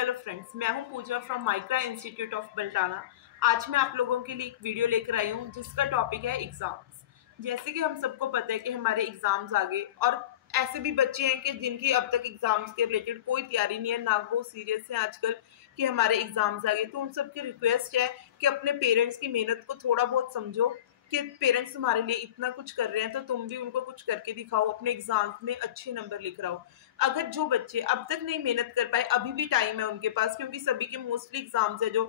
Hello friends, मैं हूं पूजा from Micra institute of Baltana. आज मैं आप लोगों के लिए एक वीडियो लेकर आई हूं जिसका टॉपिक है एग्जाम्स। जैसे कि हम सबको पता है कि हमारे एग्जाम्स आ गए और ऐसे भी बच्चे हैं कि जिनकी अब तक एग्जाम्स के रिलेटेड कोई तैयारी नहीं है, ना वो सीरियस है आजकल कि हमारे एग्जाम्स आ गए। तो उन सबकी रिक्वेस्ट है कि अपने पेरेंट्स की मेहनत को थोड़ा बहुत समझो कि पेरेंट्स तुम्हारे लिए इतना कुछ कर रहे हैं तो तुम भी उनको कुछ करके दिखाओ, अपने एग्जाम्स में अच्छे नंबर लिख रहा हो। अगर जो बच्चे अब तक नहीं मेहनत कर पाए, अभी भी टाइम है उनके पास, क्योंकि सभी के मोस्टली एग्जाम्स है जो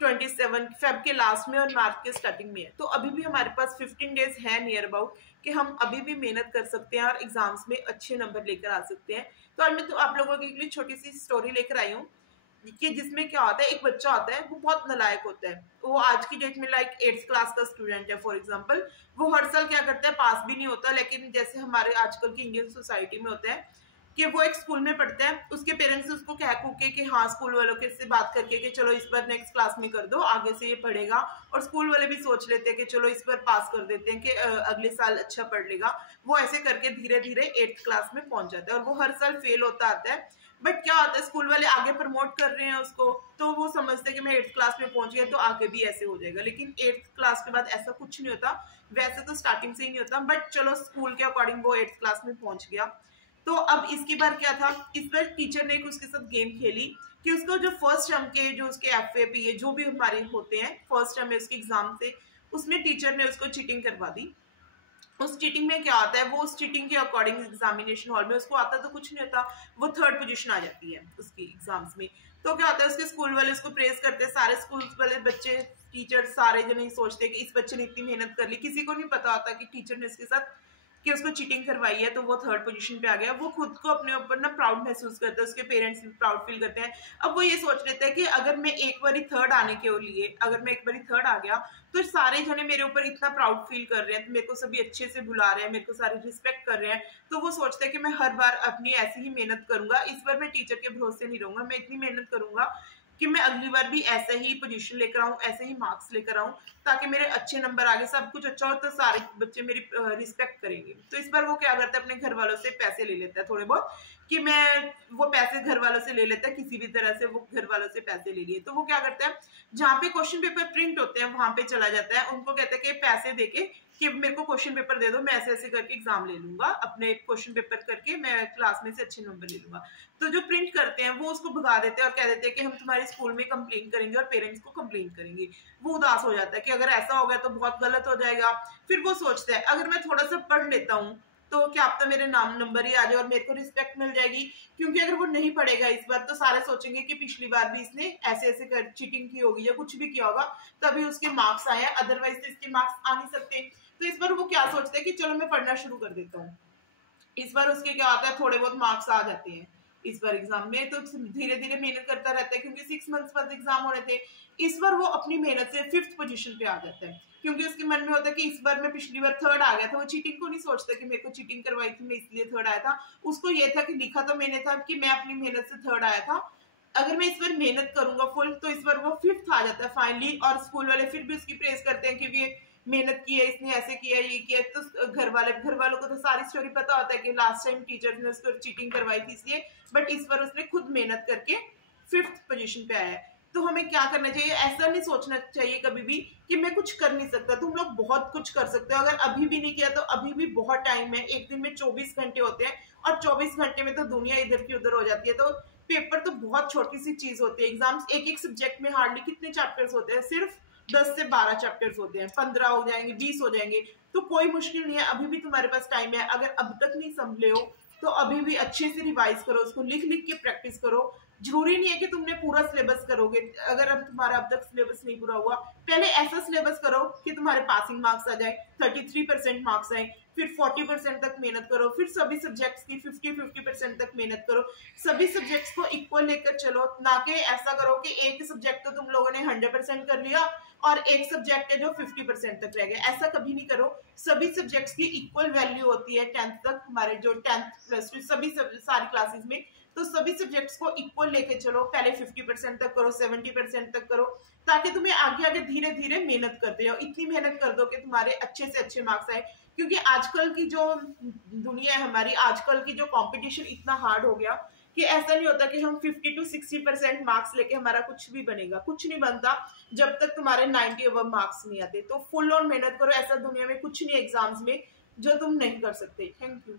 27 फेब के लास्ट में और मार्च के स्टार्टिंग में है। तो अभी भी हमारे पास 15 डेज है नियर अबाउट कि हम अभी भी मेहनत कर सकते हैं और एग्जाम्स में अच्छे नंबर लेकर आ सकते हैं। तो आज मैं तो आप लोगों के लिए छोटी सी स्टोरी लेकर आई हूँ कि जिसमें क्या होता है, एक बच्चा होता है वो बहुत नालायक होता है। वो आज की डेट में लाइक 8th क्लास का स्टूडेंट है फॉर एग्जांपल। वो हर साल क्या करता है, पास भी नहीं होता, लेकिन जैसे हमारे आजकल की इंडियन सोसाइटी में होता है कि वो एक स्कूल में पढ़ता है, उसके पेरेंट्स उसको कह कूके कि हाँ स्कूल वालों के से बात करके कि चलो इस बार नेक्स्ट क्लास में कर दो, आगे से ये पढ़ेगा। और स्कूल वाले भी सोच लेते हैं कि चलो इस बार पास कर देते हैं कि अगले साल अच्छा पढ़ लेगा। वो ऐसे करके धीरे धीरे 8th क्लास में पहुंच जाता है और वो हर साल फेल होता आता है। बट क्या होता है, स्कूल वाले आगे प्रमोट कर रहे हैं उसको, तो वो समझते हैं कि मैं 8th क्लास में पहुंच गया तो आगे भी ऐसे हो जाएगा। लेकिन 8th क्लास के बाद ऐसा कुछ नहीं होता। वैसे तो स्टार्टिंग से ही नहीं होता, बट चलो स्कूल के अकॉर्डिंग वो 8th क्लास में पहुंच गया। तो अब इसकी बार क्या था, इस बार टीचर ने उसके साथ गेम खेली कि उसको जो फर्स्ट टर्म के जो उसके FA PA जो भी हमारे होते हैं फर्स्ट टर्म में उसके एग्जाम से, उसमें टीचर ने उसको चीटिंग करवा दी। उस चीटिंग में क्या आता है, वो उस चीटिंग के अकॉर्डिंग एग्जामिनेशन हॉल में उसको आता तो कुछ नहीं होता, वो 3rd पोजीशन आ जाती है उसकी एग्जाम्स में। तो क्या होता है, उसके स्कूल वाले उसको प्रेज करते हैं, सारे स्कूल वाले बच्चे टीचर सारे जने सोचते हैं कि इस बच्चे ने इतनी मेहनत कर ली। किसी को नहीं पता होता कि टीचर ने इसके साथ कि उसको चीटिंग करवाई है, तो वो 3rd पोजीशन पे आ गया। वो खुद को अपने ऊपर ना प्राउड महसूस करता है, उसके पेरेंट्स भी प्राउड फील करते हैं। अब वो ये सोच लेता है कि अगर मैं एक बारी 3rd आने के लिए, अगर मैं एक बारी 3rd आ गया तो सारे जने मेरे ऊपर इतना प्राउड फील कर रहे हैं, तो मेरे को सभी अच्छे से बुला रहे हैं, मेरे को सारे रिस्पेक्ट कर रहे हैं। तो वो सोचता है कि मैं हर बार अपनी ऐसी ही मेहनत करूंगा, इस बार मैं टीचर के भरोसे नहीं रहूंगा, मैं इतनी मेहनत करूंगा कि मैं अगली बार भी ऐसे ही पोजीशन लेकर आऊं, ऐसे ही मार्क्स लेकर आऊं, ताकि मेरे अच्छे नंबर आगे सब कुछ अच्छा हो तो सारे बच्चे मेरी रिस्पेक्ट करेंगे। तो इस बार वो क्या करता है, अपने घर वालों से पैसे ले लेता है थोड़े बहुत, कि मैं वो पैसे घर वालों से ले लेता है, किसी भी तरह से वो घर वालों से पैसे ले लिए। तो वो क्या करता है, जहाँ पे क्वेश्चन पेपर प्रिंट होते हैं वहां पे चला जाता है, उनको कहता है कि पैसे देके कि मेरे को क्वेश्चन पेपर दे दो, मैं ऐसे ऐसे करके एग्जाम ले लूंगा, अपने क्वेश्चन पेपर करके मैं क्लास में से अच्छे नंबर ले लूंगा। तो जो प्रिंट करते हैं वो उसको भगा देते हैं और कह देते हैं कि हम तुम्हारे स्कूल में कंप्लेन करेंगे और पेरेंट्स को कंप्लेन करेंगे। वो उदास हो जाता है कि अगर ऐसा हो गया तो बहुत गलत हो जाएगा। फिर वो सोचता है अगर मैं थोड़ा सा पढ़ लेता हूँ तो क्या अब तो मेरे नाम नंबर ही आ जाए और मेरे को रिस्पेक्ट मिल जाएगी। क्योंकि अगर वो नहीं पढ़ेगा इस बार तो सारे सोचेंगे कि पिछली बार भी इसने ऐसे ऐसे कर चीटिंग की होगी या कुछ भी किया होगा, तभी उसके मार्क्स आए हैं, अदरवाइज तो इसके मार्क्स आ नहीं सकते। तो इस बार वो क्या सोचते हैं कि चलो मैं पढ़ना शुरू कर देता हूँ। इस बार उसके क्या होता है, थोड़े बहुत मार्क्स आ जाते हैं इस बार एग्जाम में। तो धीरे धीरे मेहनत करता रहता है, क्योंकि 6 मंथ्स बाद एग्जाम होने थे। इस बार वो अपनी मेहनत से 5th पोजीशन पे आ जाता है, क्योंकि उसके मन में होता है कि इस बार मैं पिछली बार 3rd आ गया था। वो चीटिंग को नहीं सोचता कि मेरे को चीटिंग करवाई थी मैं इसलिए 3rd आया था। उसको ये था कि लिखा तो मैंने था कि मैं अपनी मेहनत से 3rd आया था, अगर मैं इस बार मेहनत करूंगा फुल तो इस बार वो 5th आ जाता है फाइनली। और स्कूल वाले फिर भी उसकी प्रेस करते हैं कि ये मेहनत की है, इसने ऐसे किया ये किया। तो घर वालों को तो सारी स्टोरी पता होता है कि लास्ट टाइम टीचर्स ने उसको चीटिंग करवाई थी इसलिए, बट इस बार उसने खुद मेहनत करके 5th पोजीशन पे आया है। तो हमें क्या करना चाहिए, ऐसा नहीं सोचना चाहिए कभी भी कि मैं कुछ कर नहीं सकता। तुम लोग बहुत कुछ कर सकते हो, अगर अभी भी नहीं किया तो अभी भी बहुत टाइम है। एक दिन में 24 घंटे होते हैं और 24 घंटे में तो दुनिया इधर की उधर हो जाती है। तो पेपर तो बहुत छोटी सी चीज होती है। एग्जाम्स एक एक सब्जेक्ट में हार्डली कितने चैप्टर्स होते हैं, सिर्फ 10 से 12 चैप्टर्स होते हैं, 15 हो जाएंगे, 20 हो जाएंगे। तो कोई मुश्किल नहीं है, अभी भी तुम्हारे पास टाइम है। अगर अब तक नहीं संभले हो तो अभी भी अच्छे से रिवाइज करो, उसको लिख लिख के प्रैक्टिस करो। जरूरी नहीं है कि तुमने पूरा सिलेबस करोगे। अगर अब तुम्हारा अब तक सिलेबस नहीं पूरा हुआ, पहले ऐसा सिलेबस करो कि तुम्हारे पासिंग मार्क्स आ जाए, 33% मार्क्स आए। फिर 40% तक मेहनत करो, फिर सभी सब्जेक्ट्स की 50-50% तक मेहनत करो। सभी सब्जेक्ट्स को इक्वल लेकर चलो, ना कि ऐसा करो कि एक सब्जेक्ट तो तुम लोगों ने 100% कर लिया और एक सब्जेक्ट है जो 50% तक रह गया। ऐसा कभी नहीं करो। सभी सब्जेक्ट्स की इक्वल वैल्यू होती है 10th तक, हमारे जो 10th प्लस 2 सभी सारी क्लासेस में। तो सभी सब्जेक्ट्स को इक्वल लेके चलो, पहले 50% तक करो, 70% तक करो, ताकि तुम्हें आगे आगे धीरे धीरे मेहनत करते हो। इतनी मेहनत कर दो कि तुम्हारे अच्छे से अच्छे मार्क्स आए। क्योंकि आजकल की जो दुनिया है हमारी, आजकल की जो कंपटीशन इतना हार्ड हो गया कि ऐसा नहीं होता कि हम 50 to 60% मार्क्स लेके हमारा कुछ भी बनेगा, कुछ नहीं बनता जब तक तुम्हारे 90 अबव मार्क्स नहीं आते। तो फुल ऑन मेहनत करो, ऐसा दुनिया में कुछ नहीं एग्जाम्स में जो तुम नहीं कर सकते। Thank you.